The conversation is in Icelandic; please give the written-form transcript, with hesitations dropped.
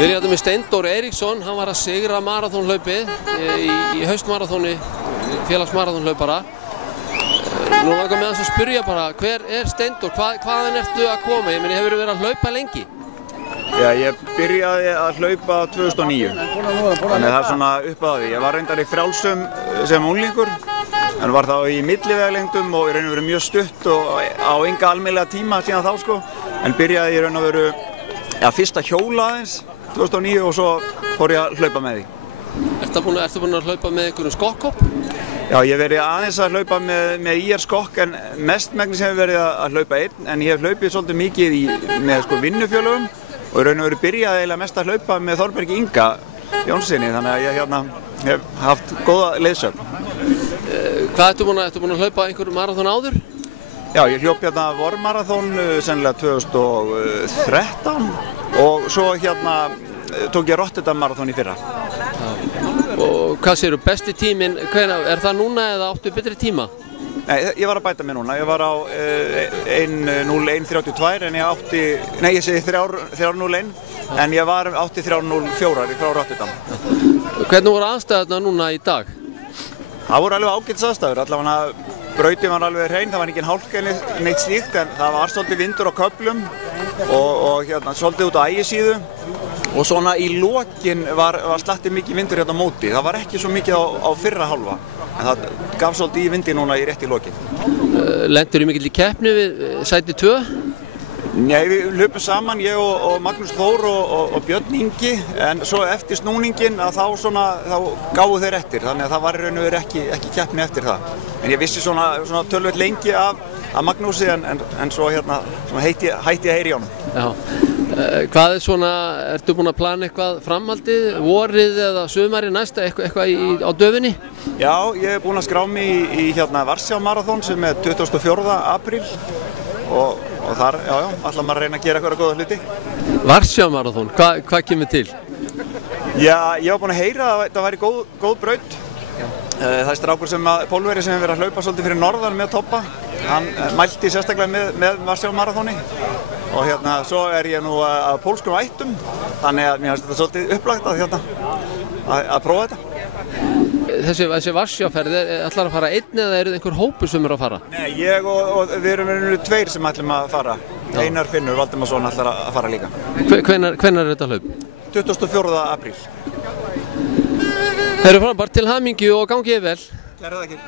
Við erum hérna með Steindór Eiríksson, hann var að sigra maraþonhlaupið í haustmaraþoni félagsmaraþonhlaupara. Nú langar mig að spyrja bara, hver er Steindór, hvaðan ertu að koma? Ég meni, hefur verið að hlaupa lengi? Já, ég byrjaði að hlaupa 2009, þannig það er svona upp að því. Ég var reyndar í frjálsum sem unglingur, en var þá í millivegalengdum og í raun og veru mjög stutt og á enga almennilega tíma síðan þá sko. En byrjaði í raun og veru fyrst að hjóla aðeins 2009 og svo fór ég að hlaupa með því. Ertu búinn að hlaupa með einhverjum skokkhopp? Já, ég hef verið aðeins að hlaupa með IR skokk en mestmegnis hef verið að hlaupa einn, en ég hef hlaupið svolítið mikið með sko vinnufjölugum og í raun og veru byrjaði eiginlega mest að hlaupa með Þorbergi Inga Jónssoni, þannig að ég hef haft góða leiðsögn. Hvað ertu búinn að hlaupa einhverjum maraþon áður? Já, ég hljóp hérna vormaraþon sennilega 2013 og svo hérna tók ég Rotterdam maraþon í fyrra. Og hvað segirðu, besti tíminn, er það núna eða áttu betri tíma? Nei, ég var að bæta mig núna, ég var á 1:01:32 en ég segi 3:01 en ég átti 3:04 frá Rotterdam. Hvernig voru aðstæðurnar núna í dag? Það voru alveg ágætis aðstæður, allavega brautin var alveg hrein, það var engin hálka neitt slíkt en það var svolítið vindur á köflum og hérna svolítið út á ægisíðu og svona í lokin var slatti mikið vindur hérna á móti. Það var ekki svo mikið á fyrra hálfa en það gaf svolítið í vindi núna í rétt í lokin. Lendur í mikilli keppni við sæti 2? Nei, við hlupum saman, ég og Magnús Þór og Björn Ingi, en svo eftir snúningin að þá gáfu þeir eftir, þannig að það var í raun og veru ekki keppni eftir það. En ég vissi svona töluvert lengi af Magnúsi en svo hérna hætti ég að heyra í honum. Já. Hvað er svona, ertu búinn að plana eitthvað framhaldið, vorið eða sumarið næsta, eitthvað á döfinni? Já, ég er búinn að skrá mig í hérna Varsjá maraþon sem er 24. apríl og þar, ætla maður að reyna að gera eitthvað góða hluti. Varsjá maraþon, hvað kemur til? Já, ég var búinn að heyra að það væri góð braut. Það er strákur Pólveri sem hefur verið að hlaupa svolítið fyrir norðan með Toppa. Hann mælti sérstaklega með Varsjá maraþoni og hérna svo er ég nú að pólskum ættum, þannig að mér finnst þetta svolítið upplagt að prófa þetta. Þessi Varsjáferð, ætlar að fara einn eða eru einhver hópur sem eru að fara? Nei, ég og við erum tveir sem ætlum að fara. Einar Finnur Valdimarsson ætlar að fara líka. Hvenær er þetta hlaup? 24. apríl. Þeir eru frábært, til hamingju og gangið vel. Kærar þakkir.